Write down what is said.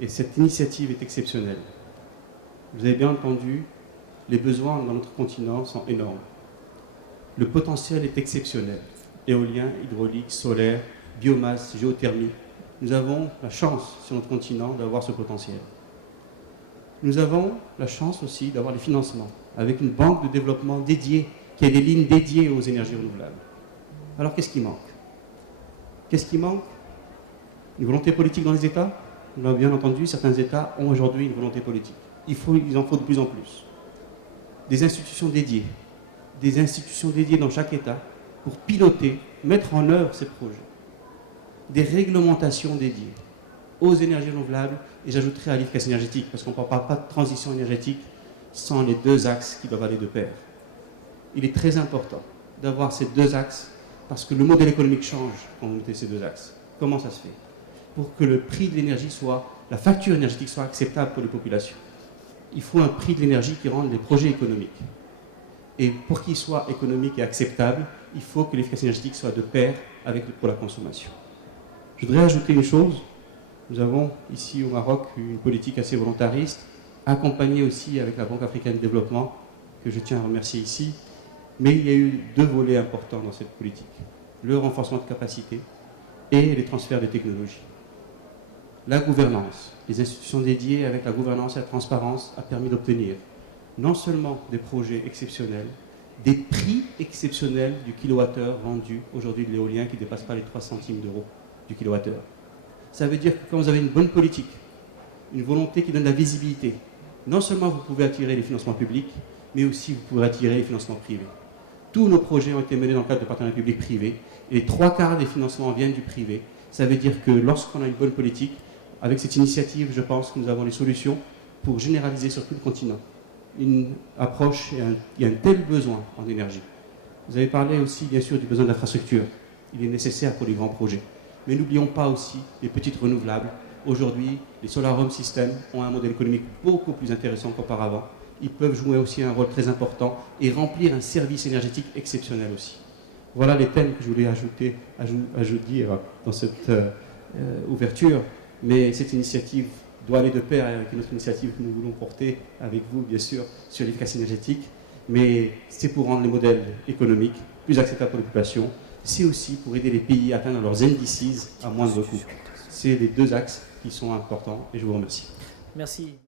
Et cette initiative est exceptionnelle. Vous avez bien entendu, les besoins dans notre continent sont énormes. Le potentiel est exceptionnel. Éolien, hydraulique, solaire, biomasse, géothermie. Nous avons la chance sur notre continent d'avoir ce potentiel. Nous avons la chance aussi d'avoir les financements, avec une banque de développement dédiée, qui a des lignes dédiées aux énergies renouvelables. Alors qu'est-ce qui manque? Qu'est-ce qui manque? Une volonté politique dans les États? On l'a bien entendu, certains États ont aujourd'hui une volonté politique. Il en faut de plus en plus. Des institutions dédiées dans chaque État pour piloter, mettre en œuvre ces projets. Des réglementations dédiées aux énergies renouvelables, et j'ajouterai à l'efficacité énergétique, parce qu'on ne parle pas de transition énergétique sans les deux axes qui doivent aller de pair. Il est très important d'avoir ces deux axes, parce que le modèle économique change quand vous mettez ces deux axes. Comment ça se fait? Pour que le prix de l'énergie la facture énergétique soit acceptable pour les populations. Il faut un prix de l'énergie qui rende les projets économiques. Et pour qu'il soit économique et acceptable, il faut que l'efficacité énergétique soit de pair pour la consommation. Je voudrais ajouter une chose. Nous avons ici au Maroc une politique assez volontariste, accompagnée aussi avec la Banque africaine de développement, que je tiens à remercier ici. Mais il y a eu deux volets importants dans cette politique. Le renforcement de capacité et les transferts de technologies. La gouvernance, les institutions dédiées avec la gouvernance et la transparence a permis d'obtenir non seulement des projets exceptionnels, des prix exceptionnels du kilowattheure vendu aujourd'hui de l'éolien qui ne dépasse pas les 3 centimes d'euros du kilowattheure. Ça veut dire que quand vous avez une bonne politique, une volonté qui donne de la visibilité, non seulement vous pouvez attirer les financements publics, mais aussi vous pouvez attirer les financements privés. Tous nos projets ont été menés dans le cadre de partenariat public-privé, et les 3/4 des financements viennent du privé. Ça veut dire que lorsqu'on a une bonne politique, avec cette initiative, je pense que nous avons les solutions pour généraliser sur tout le continent une approche et un tel besoin en énergie. Vous avez parlé aussi, bien sûr, du besoin d'infrastructures. Il est nécessaire pour les grands projets. Mais n'oublions pas aussi les petites renouvelables. Aujourd'hui, les Solar Home Systems ont un modèle économique beaucoup plus intéressant qu'auparavant. Ils peuvent jouer aussi un rôle très important et remplir un service énergétique exceptionnel aussi. Voilà les thèmes que je voulais ajouter dans cette ouverture. Mais cette initiative doit aller de pair avec une autre initiative que nous voulons porter avec vous, bien sûr, sur l'efficacité énergétique. Mais c'est pour rendre les modèles économiques plus acceptables pour les populations. C'est aussi pour aider les pays à atteindre leurs NDCs à moindre coût. C'est les deux axes qui sont importants et je vous remercie. Merci.